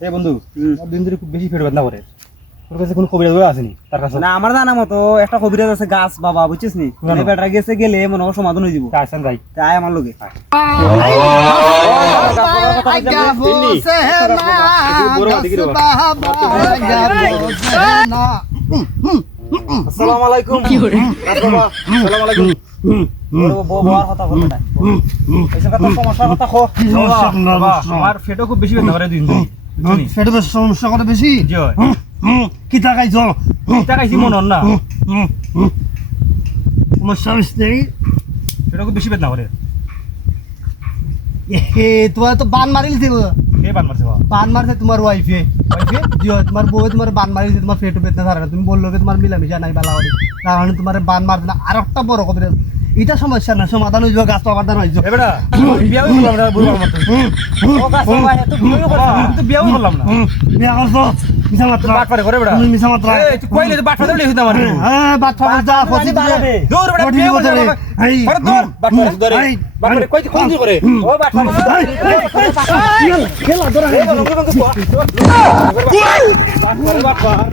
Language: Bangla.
এই বন্ধু দিন ধরে খুব বেশি পেট ব্যথা করে তোর কাছে কোনো কবিরাজ আসেনি তার কাছে না আমার জানা মতো একটা কবিরাজ আছে গাছ বাবা বুঝছিস নি বেটা গেছে গেলে মনে হয় সমাধান হয়ে যাব আসেন যাই তাই আমার লগে আসসালামু আলাইকুম আসসালামু আলাইকুম বউয়ার কথা বল না এইসব কথা সমস্যার কথা কো বাবা আমার পেটও খুব বেশি ব্যথা করে দিন দিন পেটে বেশ সমস্যা করে বেশি জি হয় কি টাকাইছ এটা কাইছি মন না সমস্যা নেই পেটও খুব বেশি ব্যথা করে তোমার তো বান মারিলছে কে বান মারছে বাবা বান মারছে তোমার ওয়াইফে ওয়াইফে জি তোমার বউ তোমার বান মারিলছে তোমার পেটে বেদনা থাকে না তুমি বললো তোমার মিলামিশা নাই বালা করে কারণ তোমার বান মারবে না আর একটা বড় কথা এটা সমস্যা না সমাধান হইব গাছ সমাধান হইব এবারে বিয়া করলাম না বুড়ো মত ও গাছ বাবা এত বিয়া করলাম কিন্তু বিয়া করলাম না বিয়া করছো মিছা মাত্রা বাট পারে করে বেটা তুমি মিছা মাত্রা এই তুই কইলে বাট পারে হইতা মারি হ্যাঁ বাট পারে যা ফসি দিবে দূর বেটা বিয়া করে এই করে দূর বাট পারে ধরে বাট পারে কই কোন করে ও বাট পারে খেলা ধরে বাট পারে